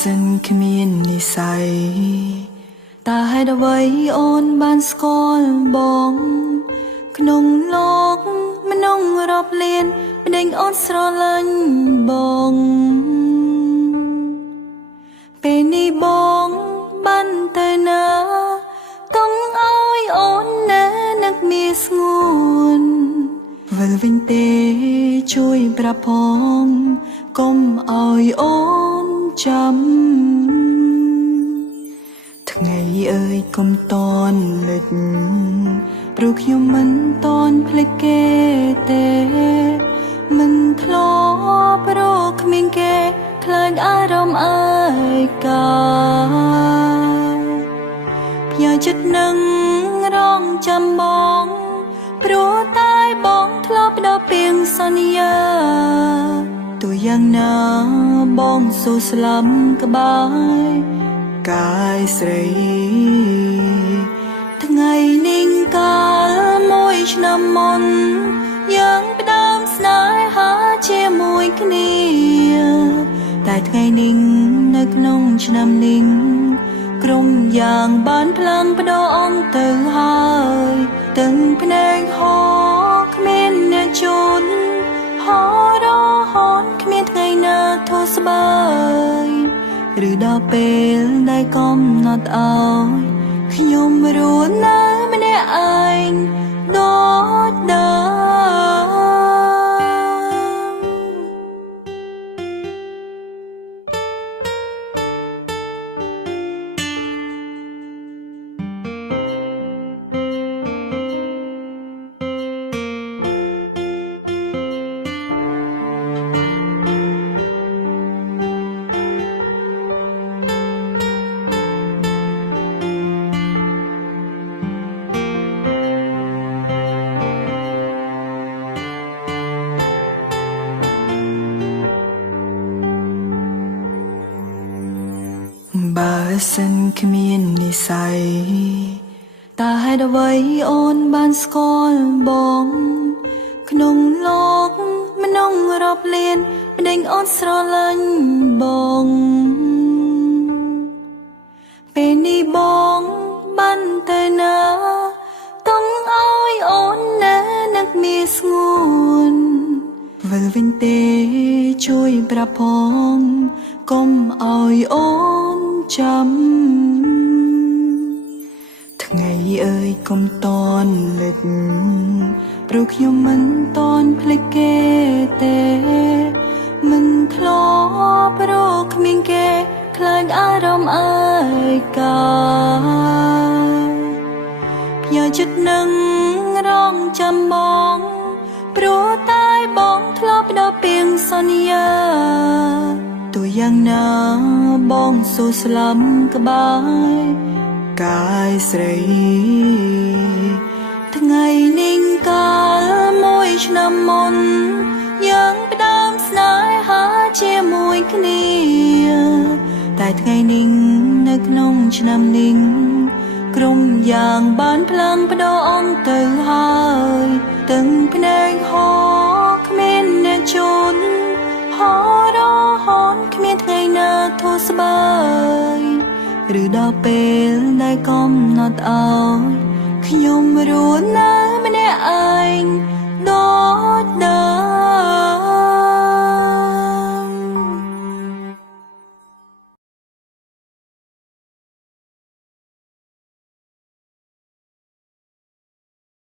សិនគ្មាននិស្ស័យតើហេតុអ្វីអូនបានស្គាល់បងក្នុងលោកមនុស្សរាប់លានប្តេងអូនស្រឡាញ់បងពេលនេះបងបានទៅណាកុំឲ្យអូននៅនឹកមាសស្ងួនវិលវិញទេជួយប្រាប់ផងកុំឲ្យអូនចាំថ្ងៃអើយកុំតន់លិចព្រោះខ្ញុំមិនតន់ភ្លេចគេទេមិនធ្លាប់ព្រោះគ្មានគេខ្លាចអារម្មណ៍ឯកាផ្ញើចិត្តនឹងរងចាំបងព្រោះតែបងធ្លាប់ដល់ពីងសន្យាទោះយ៉ាងណាបងសូស្លាប់ក្បែរកាយស្រីថ្ងៃនេះកាលមួយឆ្នាំមុនយើងផ្ដើមស្នេហាជាមួយគ្នាតែថ្ងៃនេះនៅក្នុងឆ្នាំនេះក្រុមយ៉ាងបានផ្លាំងបដោអងទៅហើយទាំងភ្នែកហោគ្មានអ្នកជូនហោរហូតគ្មានថ្ងៃណាធូរស្បើយឬដល់ពេលដែលកំណត់ឲ្យខ្ញុំរស់នៅម្នាក់ឯងដូចដើបើសិនគ្មាននិស្ស័យតើហេតុអ្វីអូនបានស្គាល់បងក្នុងលោកមនុស្សរាប់លានប្តេងអូនស្រឡាញ់បងពេលនេះបងបានទៅណាកុំឲ្យអូននៅនឹកមាសស្ងួនវិលវិញទេជួយប្រាប់ផងកុំឲ្យអូនចាំថ្ងៃអើយកុំតន់លិចព្រោះខ្ញុំមិនតន់ភ្លេចគេទេមិនធ្លាប់ព្រោះគ្មានគេខ្លាចអារម្មណ៍ឯកាផ្ញើចិត្តនឹងរងចាំបងព្រោះតែបងធ្លាប់ដល់ពីងសន្យាទោះយ៉ាងណាបងសូស្លាប់ក្បែរកាយស្រីថ្ងៃនេះកាលមួយឆ្នាំមុនយើងផ្ដើមស្នេហាជាមួយគ្នាតែថ្ងៃនេះនៅក្នុងឆ្នាំនេះក្រុមយ៉ាងបានផ្លាំងបដោអងទៅហើយទាំងភ្នែកហោគ្មានអ្នកជូនហោរហូតគ្មានថ្ងៃណាធូរស្បើយឬដល់ពេលដែលកំណត់ឲ្យខ្ញុំរស់នៅ